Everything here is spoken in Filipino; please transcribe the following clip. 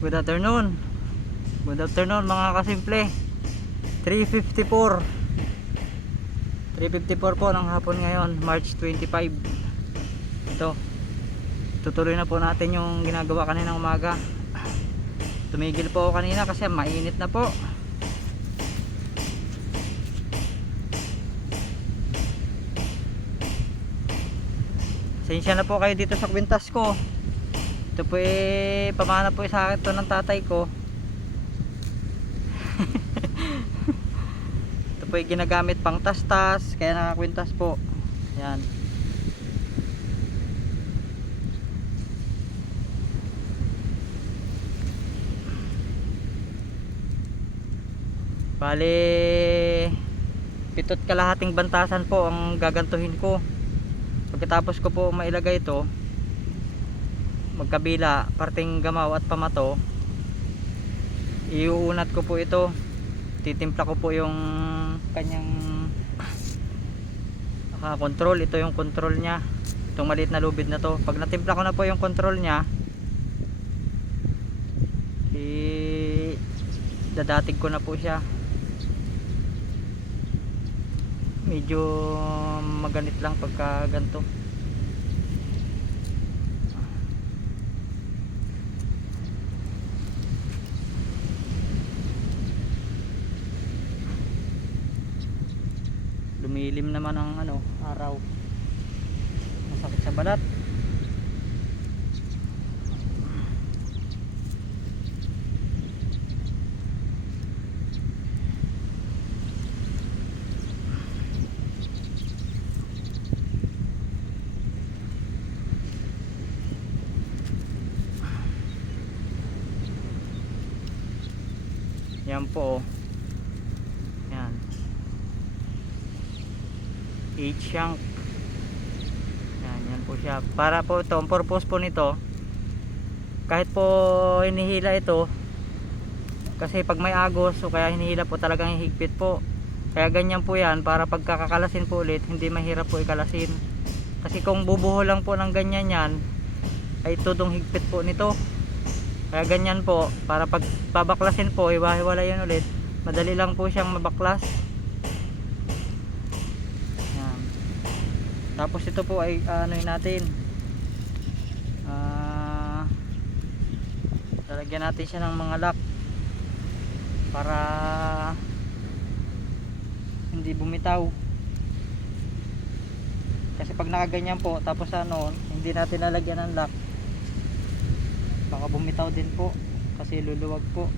Good afternoon. Good afternoon mga kasimple. 3:54. 3:54 po ng hapon ngayon, March 25. Ito. Tutuloy na po natin yung ginagawa kaninang umaga. Tumigil po ako kanina kasi mainit na po. Pasensya na po kayo dito sa kwintas ko. Ito po pamana po sa akin to ng tatay ko. Ito po ginagamit pang tastas, kaya nakakwintas po. Yan. Bale, 7 kalahating bantasan po ang gagantuhin ko. Pagkatapos ko po mailagay ito magkabila, parting gamaw at pamato, iuunat ko po ito, titimpla ko po yung kanyang control. Ito yung control nya, itong maliit na lubid na to. Pag natimpla ko na po yung control nya, dadatig ko na po siya. Medyo maganit lang pagka ganito. Lumilim naman ang araw. Masakit sa balat. Yan po. Yan. H-shank. Yan po siya. Para po ito, ang purpose po nito, kahit po hinihila ito, kasi pag may agos o kaya hinihila po talagang higpit po. Kaya ganyan po yan, para pagkakakalasin po ulit, hindi mahirap po ikalasin. Kasi kung bubuho lang po ng ganyan yan, ay tudong higpit po nito. Kaya ganyan po, para pag babaklasin po, iwahiwala yan ulit, madali lang po siyang mabaklas. Yan. Tapos ito po ay anuin natin, lalagyan natin siya ng mga lock para hindi bumitaw. Kasi pag nakaganyan po, tapos hindi natin lalagyan ng lock, baka bumitaw din po kasi luluwag po.